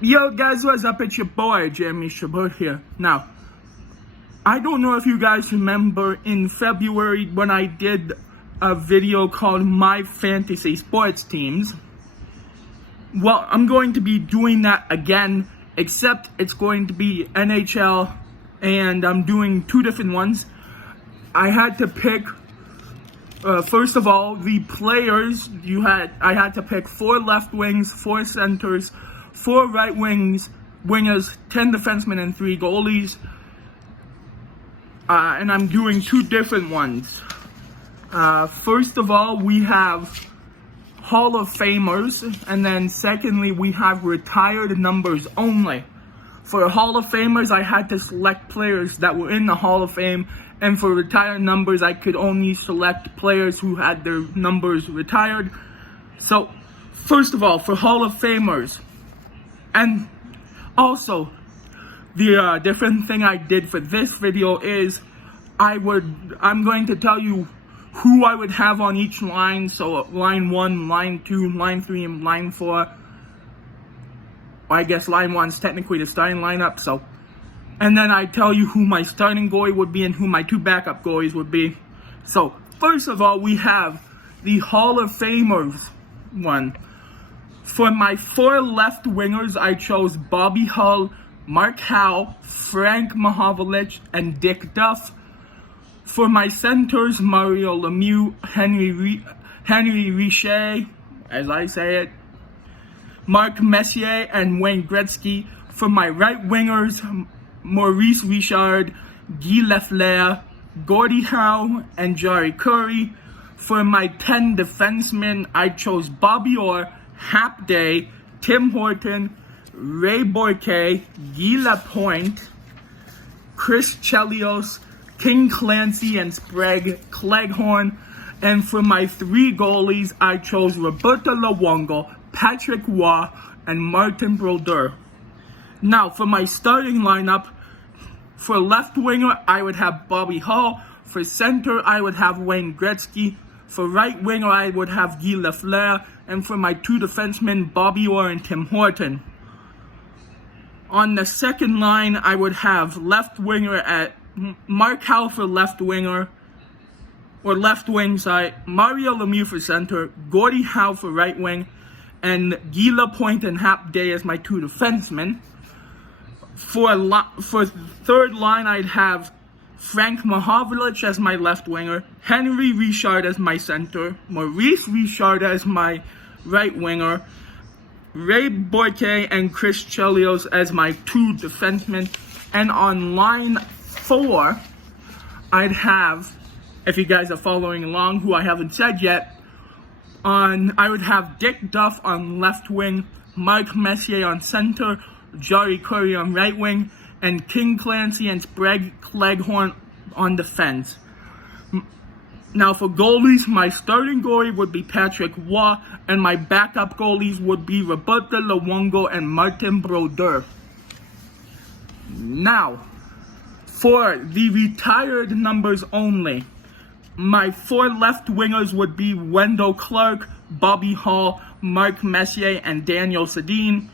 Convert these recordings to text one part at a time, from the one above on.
Yo guys, what's up? It's your boy Jeremy Shabert here. Now, I don't know if you guys remember in February when I did a video called My Fantasy Sports Teams. Well, I'm going to be doing that again, except it's going to be NHL, and I'm doing two different ones. I had to pick, first of all, the players. I had to pick 4 left wings, 4 centers, 4 right wingers, 10 defensemen, and 3 goalies. And I'm doing 2 different ones. First of all, we have Hall of Famers, and then secondly, we have retired numbers only. For Hall of Famers, I had to select players that were in the Hall of Fame, and for retired numbers, I could only select players who had their numbers retired. So, first of all, for Hall of Famers, and also, the different thing I did for this video is I'm going to tell you who I would have on each line. So line 1, line 2, line 3, and line 4. I guess line 1's technically the starting lineup. So, and then I tell you who my starting goalie would be and who my 2 backup goalies would be. So first of all, we have the Hall of Famers one. For my 4 left wingers, I chose Bobby Hull, Mark Howe, Frank Mahovlich, and Dick Duff. For my centers, Mario Lemieux, Henry Richer, as I say it, Mark Messier, and Wayne Gretzky. For my right wingers, Maurice Richard, Guy Lafleur, Gordie Howe, and Jari Kurri. For my 10 defensemen, I chose Bobby Orr, Hap Day, Tim Horton, Ray Bourque, Guy Lapointe, Chris Chelios, King Clancy, and Sprague Cleghorn. And for my 3 goalies, I chose Roberto Luongo, Patrick Roy, and Martin Brodeur. Now, for my starting lineup, for left winger, I would have Bobby Hull. For center, I would have Wayne Gretzky. For right winger, I would have Guy Lafleur. And for my 2 defensemen, Bobby Orr and Tim Horton. On the second line, I would have left winger at Mark Howe for left winger, or left wing side, Mario Lemieux for center, Gordie Howe for right wing, and Guy Lapointe and Hap Day as my 2 defensemen. For third line, I'd have Frank Mahovlich as my left winger, Henry Richard as my center, Maurice Richard as my right winger, Ray Bourque and Chris Chelios as my 2 defensemen. And on line 4, I'd have, if you guys are following along, who I haven't said yet, I would have Dick Duff on left wing, Mark Messier on center, Jari Kurri on right wing, and King Clancy and Sprague Cleghorn on defense. Now for goalies, my starting goalie would be Patrick Roy, and my backup goalies would be Roberto Luongo and Martin Brodeur. Now, for the retired numbers only, my 4 left wingers would be Wendell Clark, Bobby Hull, Mark Messier, and Daniel Sedin.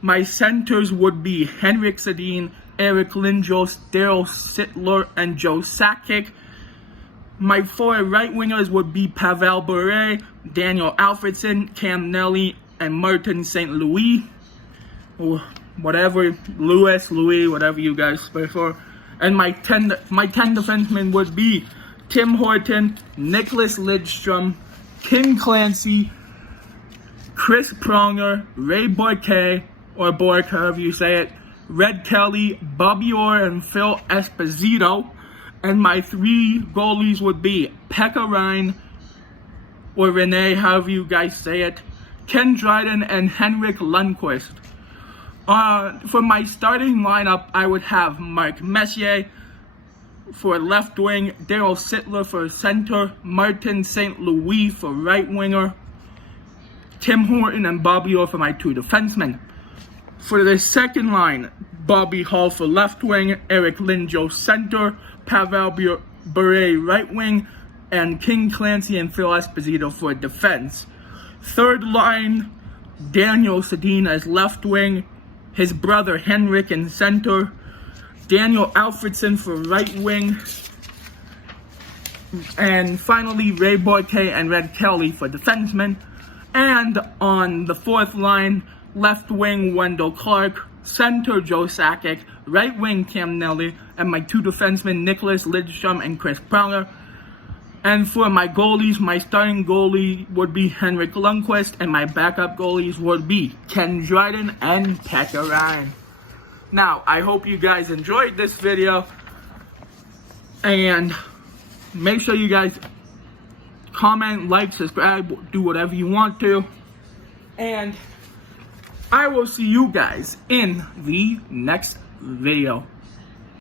My centers would be Henrik Sedin, Eric Lindros, Daryl Sittler, and Joe Sakic. My 4 right wingers would be Pavel Bure, Daniel Alfredson, Cam Nelly, and Martin St. Louis. Whatever, Louis, whatever you guys prefer. And my 10 defensemen would be Tim Horton, Nicholas Lidstrom, King Clancy, Chris Pronger, Ray Bourque, or Bourque, however you say it, Red Kelly, Bobby Orr, and Phil Esposito. And my 3 goalies would be Pekka Ryan, or Rene, however you guys say it, Ken Dryden, and Henrik Lundqvist. For my starting lineup, I would have Mark Messier for left wing, Daryl Sittler for center, Martin St. Louis for right winger, Tim Horton and Bobby Orr for my 2 defensemen. For the second line, Bobby Hull for left wing, Eric Lindros center, Pavel Bure right wing, and King Clancy and Phil Esposito for defense. Third line, Daniel Sedin as left wing, his brother Henrik in center, Daniel Alfredson for right wing, and finally Ray Boyke and Red Kelly for defensemen. And on the fourth line, left wing Wendell Clark, center Joe Sakic, right wing Cam Nelly, and my two defensemen Nicholas Lidstrom and Chris Pronger. And for my goalies, my starting goalie would be Henrik Lundqvist, and my backup goalies would be Ken Dryden and Pekka Ryan. Now, I hope you guys enjoyed this video, and make sure you guys comment, like, subscribe, do whatever you want to, and I will see you guys in the next video.